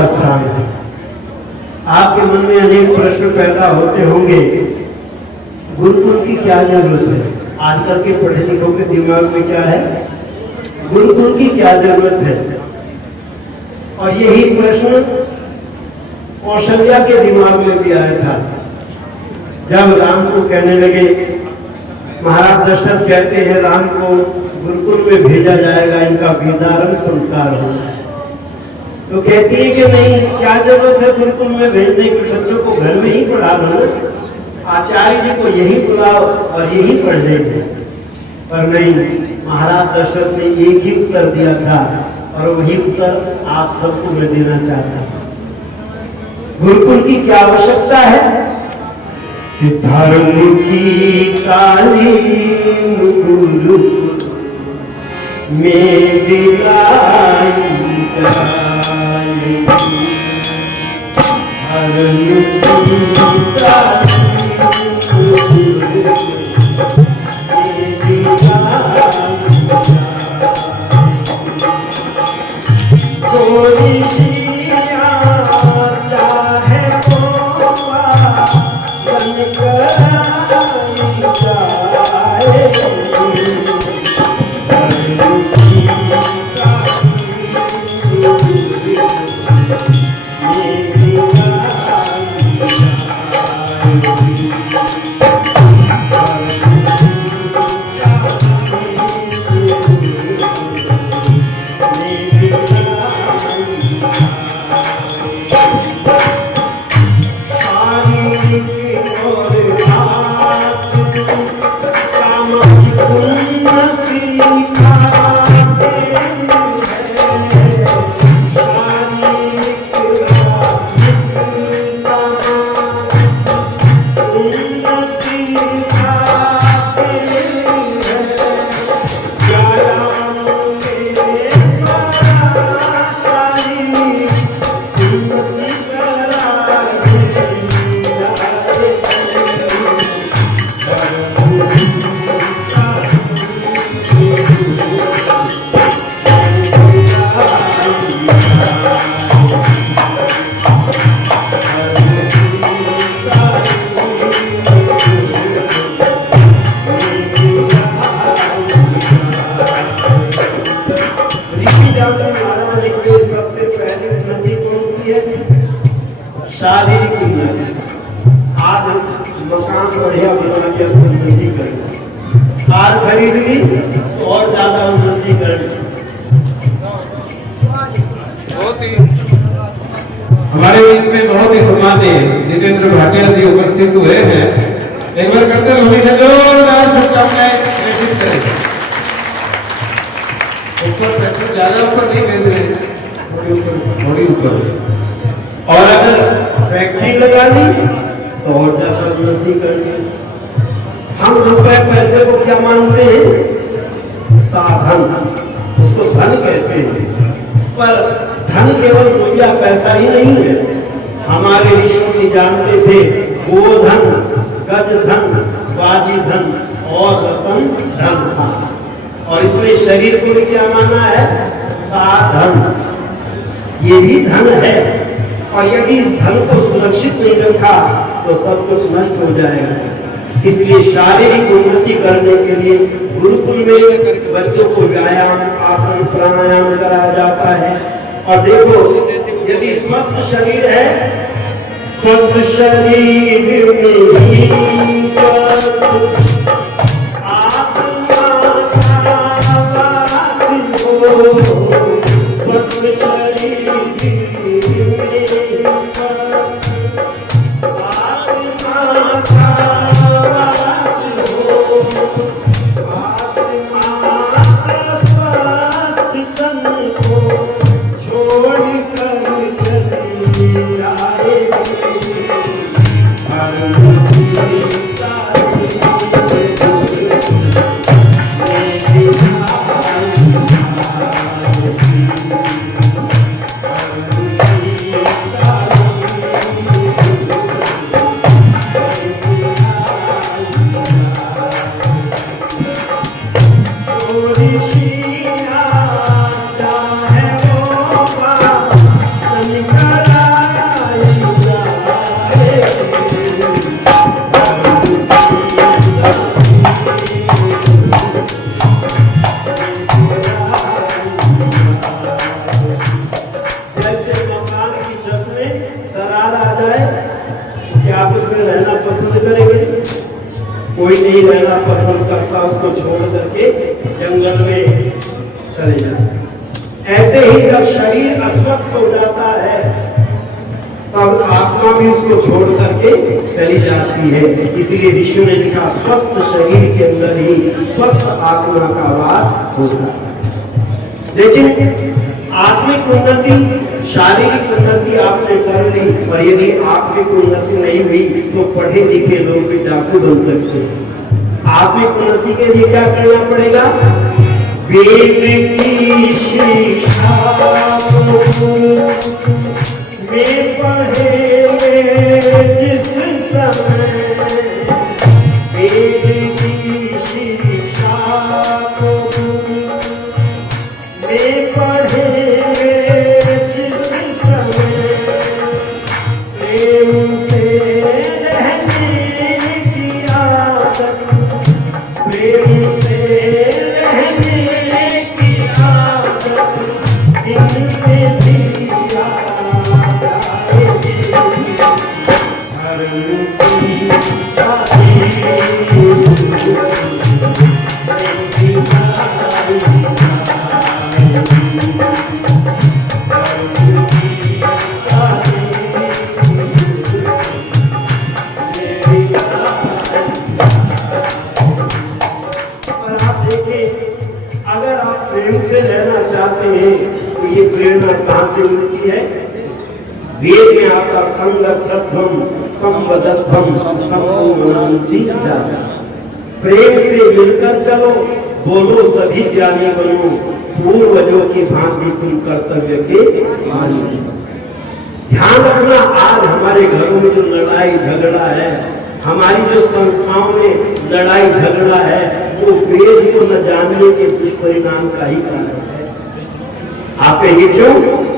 का स्थान है। आपके मन में अनेक प्रश्न पैदा होते होंगे, गुरुकुल की क्या जरूरत है? आजकल के पढ़े लिखों के दिमाग में क्या है, गुरुकुल की क्या जरूरत है? और यही प्रश्न कौशल्या के दिमाग में भी आया था जब राम को कहने लगे, महाराज दशरथ कहते हैं राम को गुरुकुल में भेजा जाएगा, इनका वेदारंभ संस्कार होगा। तो कहती है कि नहीं, क्या जरूरत है गुरुकुल में भेजने की, बच्चों को घर में ही पढ़ा लो, आचार्य जी को यही बुलाओ और यही पढ़ लेंगे। पर नहीं, महाराज दशरथ ने एक ही उत्तर दिया था और वही उत्तर आप सबको मैं देना चाहता हूं। गुरुकुल की क्या आवश्यकता है? कि धर्म की तालीम गुरुकुल में दिलाई जाएगी। धर्म की तालीम गुरुकुल में दिलाई जाएगी। शारीरिक उन्नति। आज मकान बढ़िया बना के उन्नति करें, कार खरीद ली तो और ज्यादा उन्नति करें। हमारे बीच में बहुत ही सम्मानीय जितेंद्र भाटिया जी उपस्थित हुए हैं। एक बार करते हैं हमेशा जोरदार शुभकामनाएं प्रेषित करें। ऊपर पेट्रोल ज्यादा ऊपर नहीं भेज रहे, थोड़ी ऊपर। और अगर फैक्ट्री लगा ली तो और ज्यादा उन्नति करनी। हम रुपए पैसे को क्या मानते हैं? साधन, उसको धन कहते हैं। पर धन केवल रुपया पैसा ही नहीं है। हमारे ऋषि मुनि जानते थे गोधन, गज धन, बाजी धन और रतन धन था। और इसमें शरीर को भी क्या माना है? साधन, ये भी धन है। और यदि इस धन को सुरक्षित नहीं रखा तो सब कुछ नष्ट हो जाएगा। इसलिए शारीरिक उन्नति करने के लिए गुरुकुल में बच्चों को व्यायाम, आसन, प्राणायाम कराया जाता है। और देखो, यदि स्वस्थ शरीर है, स्वस्थ शरीर में ही स्वस्थ आत्मा का वास हो। स्वस्थ शरीर जैसे मकान की छत में दरार आ जाए, क्या आप उसमें रहना पसंद करेंगे? कोई नहीं रहना पसंद करता, उसको छोड़ करके जंगल में चले जाते। ऐसे ही जब शरीर अस्वस्थ हो जाता है तब आत्मा भी उसको छोड़ करके चली जाती है। इसीलिए ऋषि ने लिखा, स्वस्थ शरीर के अंदर ही स्वस्थ आत्मा का वास होता है। लेकिन आत्मिक उन्नति, शारीरिक उन्नति आपने कर ली, और यदि आत्मिक उन्नति नहीं हुई तो पढ़े लिखे लोग भी डाकू बन सकते हैं। आत्मिक उन्नति के लिए क्या करना पड़ेगा? वेद की शिक्षा में पढ़े जिस समय, वेद की शिक्षा को में पढ़े जिस समय, प्रेम से रहने की आदत, प्रेम से रहने की आदत इनसे दिया अगर आप प्रेम से रहना चाहते हैं तो ये प्रेरणा कहां से मिलती है? वेद में आता, संगच्छध्वम संवदध्वम संपूर्णांसी जाता। प्रेम से मिलकर चलो, बोलो सभी ज्ञानी बनो, पूर्वजों की भांति तुम कर्तव्य के मानो। ध्यान रखना, आज हमारे घरों में जो लड़ाई झगड़ा है, हमारी जो संस्थाओं में लड़ाई झगड़ा है, वो वेद को न जानने के दुष्परिणाम का ही कारण है। आप कहेंगे क्यों?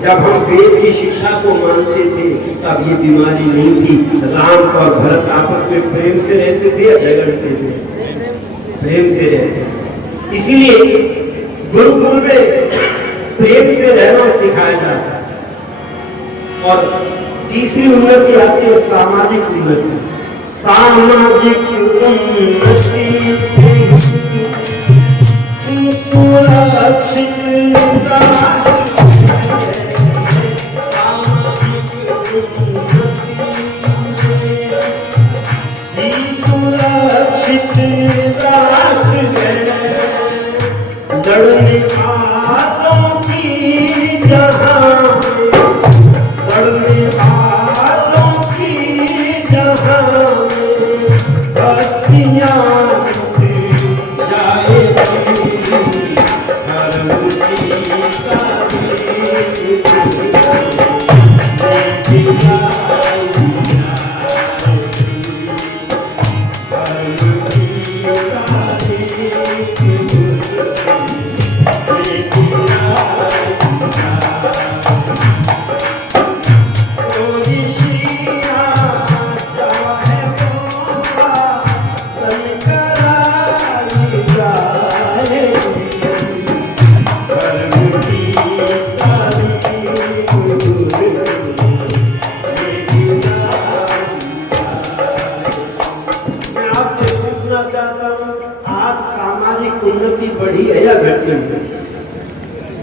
जब हम वेद की शिक्षा को मानते थे तब ये बीमारी नहीं थी। राम और भरत आपस में प्रेम से रहते थे या झगड़ते थे? प्रेम से रहते थे। इसीलिए गुरुकुल में प्रेम से रहना सिखाया जाता है। और तीसरी उन्नति आती है सामाजिक उन्नति। सामाजिक उन्नति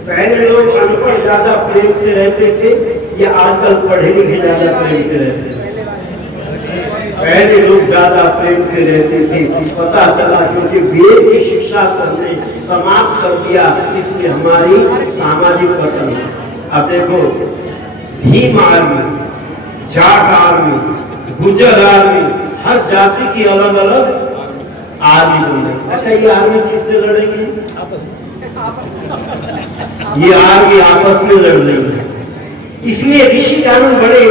पहले लोग अनपढ़ ज्यादा प्रेम से रहते थे या आजकल पढ़े लिखे ज्यादा प्रेम से रहते हैं? पहले लोग ज्यादा प्रेम से रहते थे, पता चला क्योंकि वेद की शिक्षा को हमने समाप्त कर दिया, इसलिए हमारी सामाजिक पतन। अब देखो, भीम आर्मी, जाट आर्मी, गुजर आर्मी, हर जाति की अलग अलग आर्मी बने। अच्छा, ये आर्मी किससे लड़ेगी? ये आर्मी आपस में लड़ रही है। इसलिए ऋषि जानन बड़े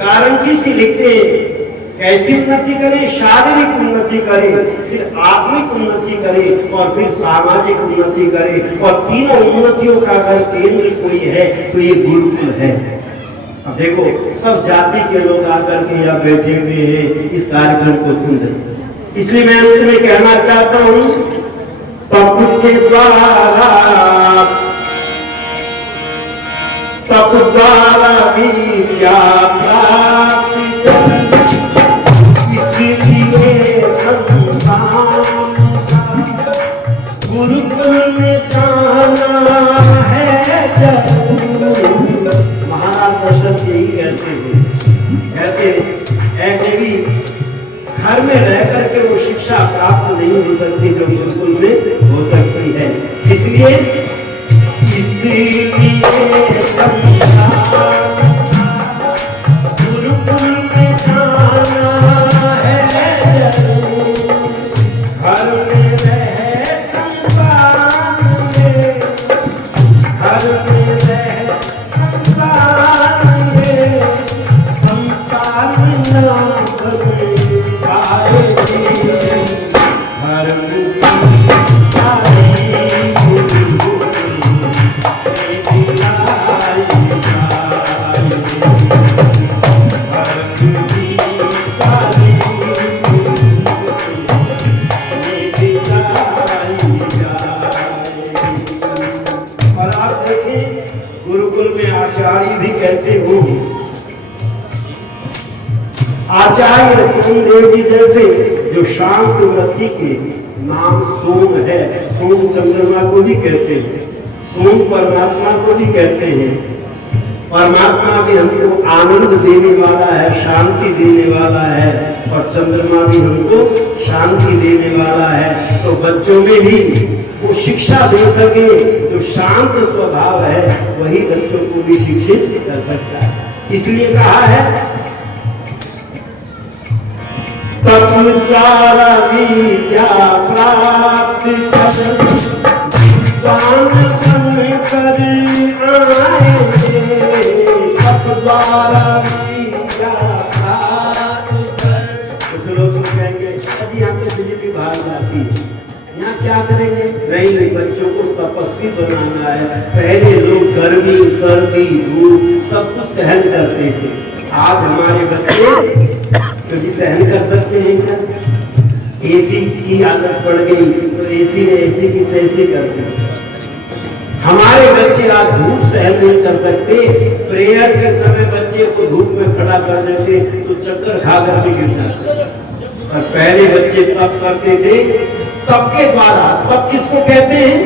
गारंटी से लिखते हैं, कैसी उन्नति करें? शारीरिक उन्नति करें, फिर आत्मिक उन्नति करें और फिर सामाजिक उन्नति करें। और तीनों उन्नतियों का अगर केंद्र कोई है तो ये गुरुकुल है। अब देखो, सब जाति के लोग आकर के यहाँ बैठे हुए हैं, इस कार्यक्रम को सुन रहे। इसलिए मैं अंत में कहना चाहता हूं, तप के द्वारा तप द्वारा विद्या प्राप्ति इसलिए संतान गुरुकुल में जाना है जरूर। महाराज दशरथ यही कहते हैं, कहते भी घर में रह करके वो शिक्षा प्राप्त नहीं हो सकती जो गुरुकुल में हो सकती है। इसलिए गुरुकुल में जाना है जरूर। घर में रह संतान में, घर में रह संतान में, संतान नाम पाए घर में आचार्य भी कैसे हो। आचार्य सोमदेव जी जैसे जो शांत वृत्ति के नाम सोम है, सोम चंद्रमा को भी कहते हैं, सोम परमात्मा को भी कहते हैं। परमात्मा भी हमको आनंद देने वाला है, शांति देने वाला है, और चंद्रमा भी हमको शांति देने वाला है। तो बच्चों में भी वो शिक्षा दे सके, जो शांत स्वभाव है वही बच्चों को भी शिक्षित कर सकता है। इसलिए कहा है तप द्वारा विद्या प्राप्त कर विद्वान बन कर आए। तप द्वारा विद्या प्राप्त कर। कुछ लोग कहेंगे अजी यहाँ पे बीजेपी बाहर जाती है, यहाँ क्या करेंगे? नहीं, बच्चों को तपस्वी बनाना है। पहले लोग गर्मी सर्दी धूप सब कुछ सहन करते थे। आज हमारे बच्चे क्योंकि सहन कर सकते हैं क्या? एसी की आदत पड़ गई तो एसी में ऐसी की तैसी करते हैं। हमारे बच्चे आज धूप सहन नहीं कर सकते। प्रेयर के समय बच्चे को धूप में खड़ा कर देते तो चक्कर खा करके गिर जाते। और पहले बच्चे तप करते थे, तप के द्वारा, तप किसको कहते हैं?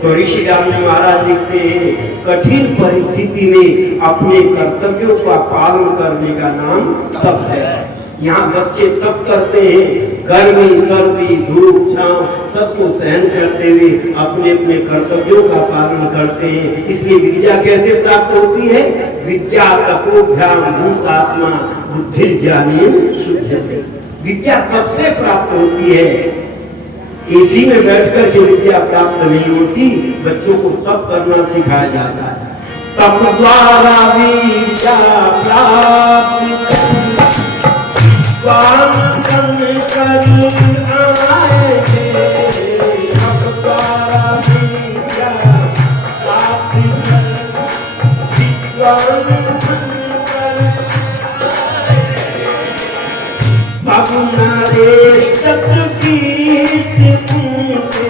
तो ऋषि रामजी महाराज लिखते हैं कठिन परिस्थिति में अपने कर्तव्यों का पालन करने का नाम तप है। यहाँ बच्चे तप करते हैं, गर्मी सर्दी धूप छांव सबको सहन करते हुए अपने अपने कर्तव्यों का पालन करते हैं। इसलिए विद्या कैसे प्राप्त होती है? विद्या तपोभ्याम भूतात्मा बुद्धिर्ज्ञानेन शुध्यते। विद्या तब से प्राप्त होती है। एसी में बैठकर के विद्या प्राप्त नहीं होती, बच्चों को तप करना सिखाया जाता है। तप द्वारा विद्या प्राप्त स्वान बन कर आए। तप द्वारा विद्या प्राप्त विद्वान नरेश तत्वीत उनके,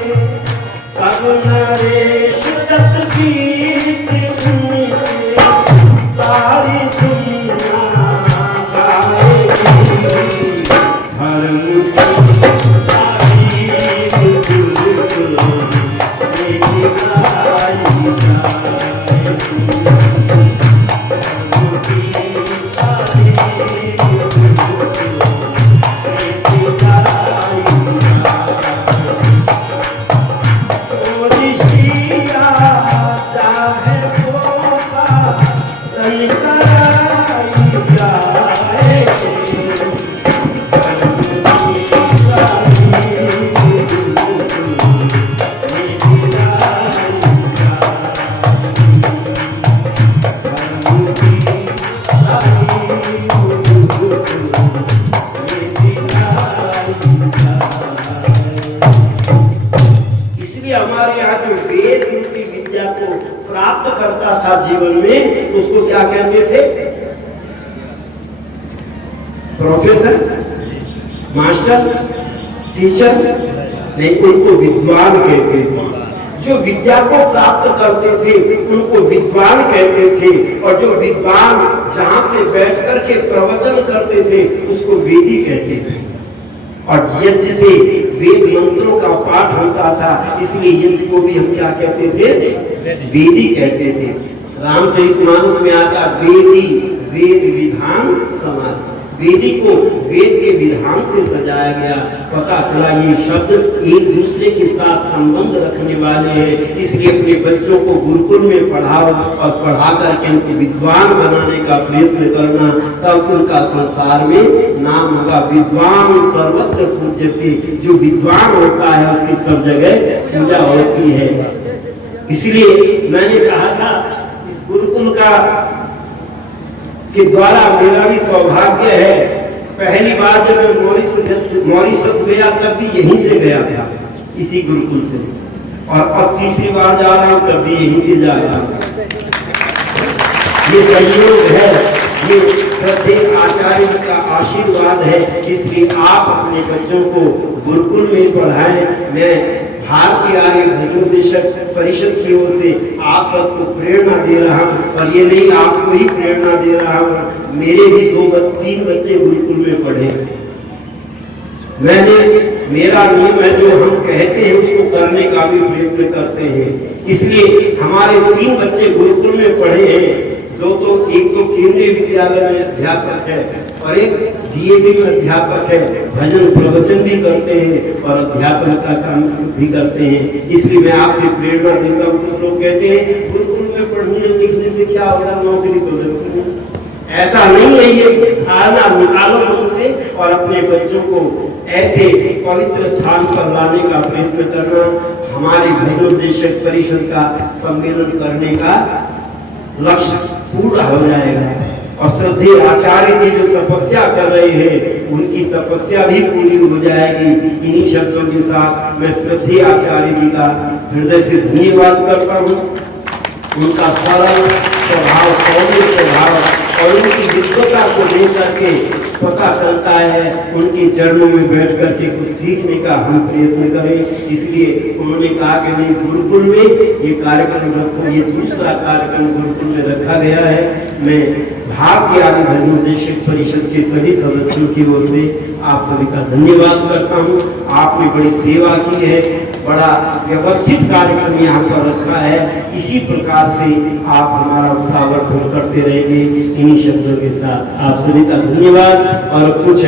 सब नरेश तत्वीत उनके, सारी दुनिया गाएगी धर्म जीवन में उसको क्या कहते थे? प्रोफेसर, मास्टर, टीचर नहीं, उनको विद्वान कहते थे। जो विद्या को प्राप्त करते थे उनको विद्वान कहते थे, और जो विद्वान जहां से बैठ करके प्रवचन करते थे उसको वेदी कहते थे। और यज्ञ से वेद मंत्रों का पाठ होता था, इसलिए यज्ञ को भी हम क्या कहते थे? वेदी कहते थे। रामचरितमानस में आता वेदी वेद विधान समाज, वेदी को वेद के विधान से सजाया गया। पता चला ये शब्द एक दूसरे के साथ संबंध रखने वाले हैं, इसलिए अपने बच्चों को गुरुकुल में पढ़ाओ और पढ़ा करके उनको विद्वान बनाने का प्रयत्न करना, तब उनका संसार में नाम होगा। विद्वान सर्वत्र पूज्यते, जो विद्वान होता है उसकी सब जगह पूजा होती है। इसलिए मैंने कहा था इस गुरुकुल का के द्वारा मेरा भी सौभाग्य है। पहली बार जब मैं मॉरिशस गया तब भी यहीं से गया था, इसी गुरुकुल से, और अब तीसरी बार जा रहा हूं तब भी यहीं से जा रहा हूं। ये संयोग है, ये श्रद्धेय आचार्य का आशीर्वाद है, इसलिए आप अपने बच्चों को गुरुकुल में पढ़ाएं। मैं भारतीय आर्य धर्मोपदेशक परिषद की ओर से आप सबको प्रेरणा दे रहा हूँ, और ये नहीं आपको ही प्रेरणा दे रहा हूँ, मेरे भी 2-3 बच्चे गुरुकुल में पढ़े। मेरा नियम है, जो हम कहते हैं उसको करने का भी प्रयत्न करते हैं। इसलिए हमारे 3 बच्चे गुरुकुल में पढ़े हैं। एक तो केंद्रीय विद्यालय में अध्यापक है और एक डीएवी में अध्यापक है, भजन प्रवचन भी करते हैं और अध्यापन का काम भी करते हैं। इसलिए मैं आपसे प्रेरणा देता हूँ। कुछ लोग कहते हैं गुरुकुल में पढ़ने लिखने से क्या होगा, नौकरी तो लगती है। ऐसा नहीं है, ये धारणा निकालो मन से और अपने बच्चों को ऐसे पवित्र स्थान पर लाने का प्रयत्न करना। हमारे धर्मोपदेशक परिषद का सम्मेलन करने का लक्ष्य पूरा हो जाएगा, और श्रद्धेय आचार्य जी जो तपस्या कर रहे हैं उनकी तपस्या भी पूरी हो जाएगी। इन्हीं शब्दों के साथ मैं श्रद्धेय आचार्य जी का हृदय से धन्यवाद करता हूँ। उनका सरल स्वभाव, सौम्य स्वभाव और उनकी विद्वता को लेकर के पता चलता है, उनके चरणों में बैठ करके कुछ सीखने का हम प्रयत्न करें। इसलिए उन्होंने कहा कि नहीं, गुरुकुल में ये कार्यक्रम रखो। ये दूसरा कार्यक्रम गुरुकुल में रखा गया है। मैं भारतीय आर्य धर्मोपदेशक परिषद के सभी सदस्यों की ओर से आप सभी का धन्यवाद करता हूँ। आपने बड़ी सेवा की है, बड़ा व्यवस्थित कार्यक्रम यहाँ पर रखा है। इसी प्रकार से आप हमारा उत्साहवर्धन करते रहेंगे। इन्हीं शब्दों के साथ आप सभी का धन्यवाद। और कुछ